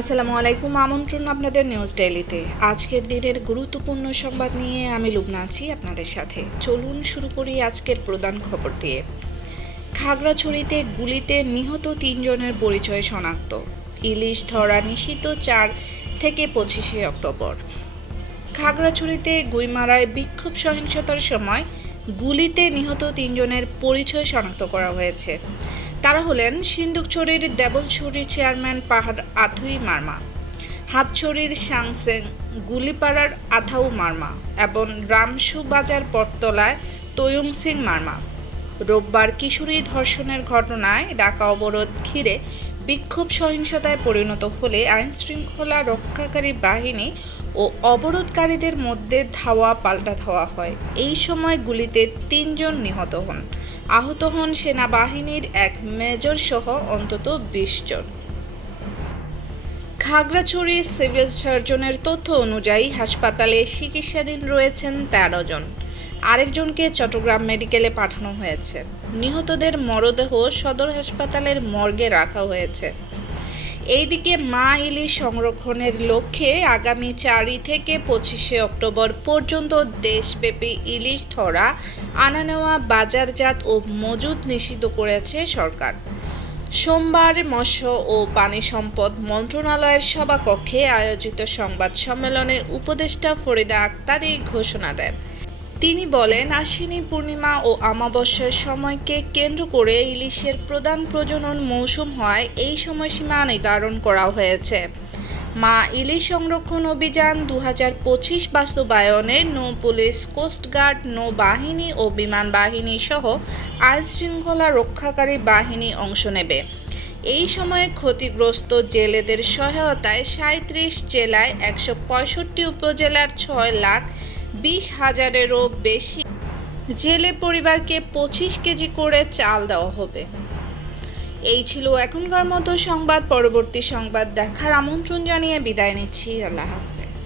আসসালামু আলাইকুম, আমন্ত্রণ আপনাদের নিউজ ডেইলিতে আজকের দিনের গুরুত্বপূর্ণ সংবাদ নিয়ে আমি লুবনা আছি আপনাদের সাথে। চলুন শুরু করি আজকের প্রধান খবর দিয়ে। খাগড়াছড়িতে গুলিতে নিহত তিনজনের পরিচয় শনাক্ত। ইলিশ ধরা নিষিদ্ধ চার থেকে পঁচিশে অক্টোবর। খাগড়াছড়িতে গুইমারায় বিক্ষোভ সহিংসতার সময় গুলিতে নিহত তিনজনের পরিচয় শনাক্ত করা হয়েছে। তারা হলেন সিন্দুকছড়ির দেবলছড়ি চেয়ারম্যান পাহাড় আথুই মার্মা হাপছড়ির সাংসেং গুলিপাড়ার আথাউ মার্মা এবং রামসু বাজার পটতলায় তয়ুং সিং মার্মা। রোববার কিশোরী ধর্ষণের ঘটনায় ডাকা অবরোধ ঘিরে বিক্ষোভ সহিংসতায় পরিণত হলে আইন শৃঙ্খলা রক্ষাকারী বাহিনী ও অবরোধকারীদের মধ্যে ধাওয়া পাল্টা ধাওয়া হয়। এই সময় গুলিতে তিনজন নিহত হন। আহত হন সেনাবাহিনীর এক মেজর সহ অন্তত বিশ জন। খাগড়াছড়ি সিভিল সার্জনের তথ্য অনুযায়ী হাসপাতালে চিকিৎসাধীন রয়েছেন তেরো জন। আরেকজনকে চট্টগ্রাম মেডিকেলে পাঠানো হয়েছে। নিহতদের মরদেহ সদর হাসপাতালের মর্গে রাখা হয়েছে। এইদিকে মা ইলিশ সংরক্ষণের লক্ষ্যে আগামী চারই থেকে পঁচিশে অক্টোবর পর্যন্ত দেশব্যাপী ইলিশ ধরা আনা নেওয়া বাজারজাত ও মজুদ নিষিদ্ধ করেছে সরকার। সোমবার মৎস্য ও পানি সম্পদ মন্ত্রণালয়ের সভাকক্ষে আয়োজিত সংবাদ সম্মেলনে উপদেষ্টা ফরিদা আক্তার এই ঘোষণা দেন। তিনি বলেন, আশ্বিনী পূর্ণিমা ও অমাবস্যার সময়কে কেন্দ্র করে ইলিশের প্রধান প্রজনন মৌসুম হয়। এই সময়সীমা নির্ধারণ করা হয়েছে। মা ইলিশ সংরক্ষণ অভিযান দু পঁচিশ বাস্তবায়নে নৌ পুলিশ কোস্টগার্ড নৌবাহিনী ও বিমান বাহিনী সহ আইন শৃঙ্খলা রক্ষাকারী বাহিনী অংশ নেবে। এই সময়ে ক্ষতিগ্রস্ত জেলেদের সহায়তায় সাঁত্রিশ জেলায় একশো পঁয়ষট্টি উপজেলার ছয় লাখ বিশ হাজারেরও বেশি। জেলে পরিবারকে পঁচিশ কেজি করে চাল দেওয়া হবে। এই ছিল এখনকার মতো সংবাদ। পরবর্তী সংবাদ দেখার আমন্ত্রণ জানিয়ে বিদায় নিচ্ছি। আল্লাহ হাফেজ।